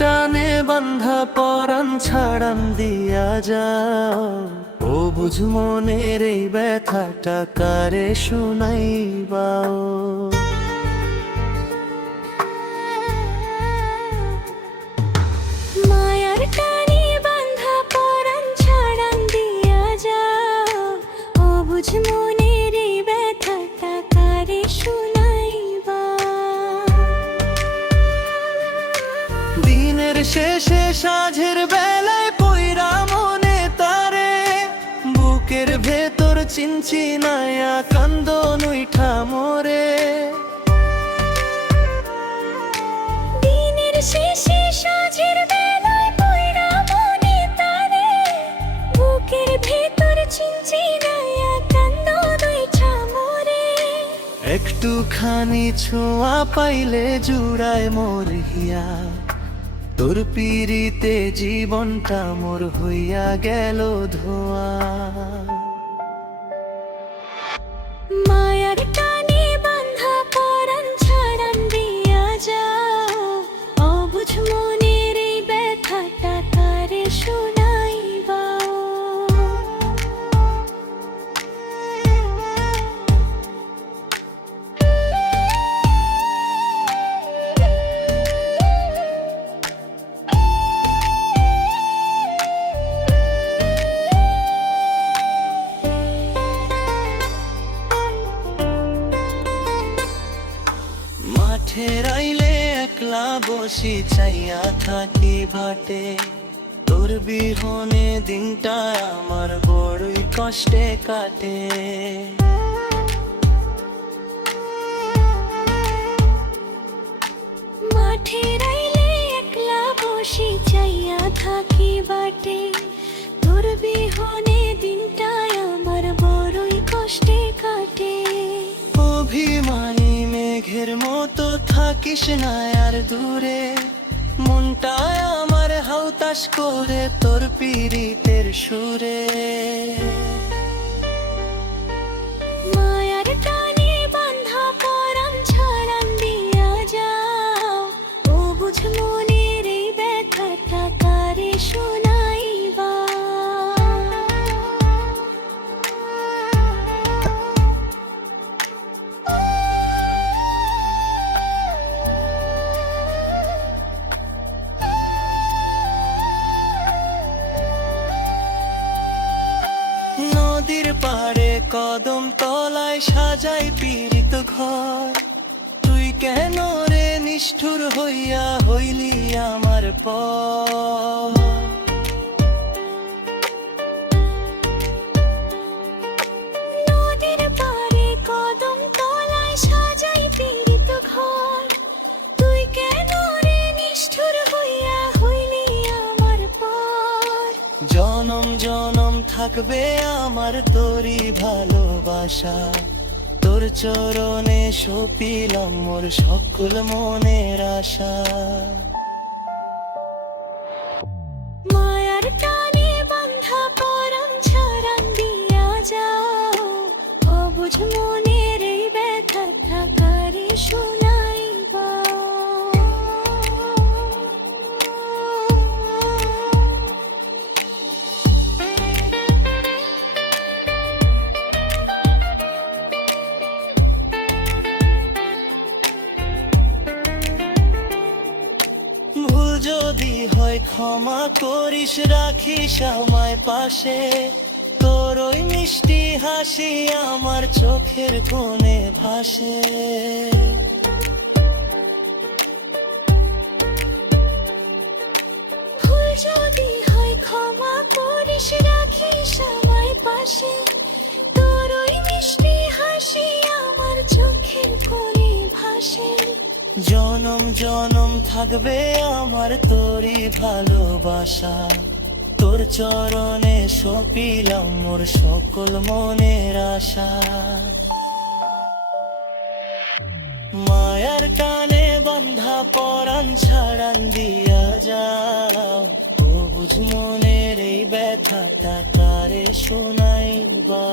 টানে বান্ধা পরাণ ছাড়ান দিয়া যাও, ও বুঝ মনের এই ব্যথাটা কারে শুনাইবাও। মায়ার টানে বান্ধা পরাণ ছাড়ান দিয়া যাও, ও বুঝ মনের এই ব্যথাটা কারে শুনাইবা। দিনের শেষে সাঁঝের বেলায় পইরা মনে তারে, বুকের ভেতর চিনচিনায়া কান্দন উইঠা মোরে। দিনের শেষে সাঁঝের বেলায় পইরা মনে তারে, বুকের ভেতর চিনচিনায়া কান্দন উইঠা মোরে। একটুখানি ছোঁয়া পাইলে জুড়ায় মোর হিয়া, তোর পিরিতে জীবনটা মোর হইয়া গেল ধোয়া। মায়ার টানে বান্ধা পরাণ ছাড়ান দিয়া যাও, অবুঝ মনের এই ব্যথাটা কারে শুনাইবা। মাঠের আইলে একলা বসি চাইয়া থাকি ভাটে, তোর বিহনে দিনটা আমার বড়ই কষ্টে কাটে। মাঠের আইলে একলা বসি চাইয়া থাকি বাটে, তোর বিহনে দিনটাই আমার বড়ই কষ্টে কাটে। অভিমানী মেঘের মতো থাকিস না আর দূরে, মনটায় আমার হাউতাস করে তোর পীড়িতের সুরে। মায়ার টানে বান্ধা পরাণ ছাড়ান দিয়া যাও, ও বুঝ মনের এই ব্যথাটা কারে শুনাইবা। নদীর পাড়ে কদম তলায় সাজাই পীড়িত ঘর, তুই কেন রে নিষ্ঠুর হইয়া হইলি আমার পর। নদীর পাড়ে কদম তলায় সাজাই পীড়িত ঘর, তুই কেন রে নিষ্ঠুর হইয়া হইলি আমার পর। জনম জনম থাকবে আমার তোরই ভালোবাসা, তোর চরণে সপিলাম মোর সকল মনের আশা। মায়ার টানে বান্ধা পরাণ ছাড়ান দিয়া যাও, অবুঝ মনের এই ব্যথাটা কারে শুনাইবা। ভুল যদি হয় ক্ষমা করিস, রাখিস আমায় পাশে, তোর ওই মিষ্টি হাসি আমার চোখের কোণে ভাসে। ভুল যদি হয় ক্ষমা করিস, রাখিস আমায় পাশে, তোর ওই মিষ্টি হাসি আমার চোখের কোণে ভাসে। জনম জনম থাকবে আমার তোরই ভালোবাসা, তোর চরণে সপিলাম মোর সকল মনের আশা। মায়ার টানে বান্ধা পরাণ ছাড়ান দিয়া যাও, ও বুঝ মনের এই ব্যথাটা কারে শোনাইবা।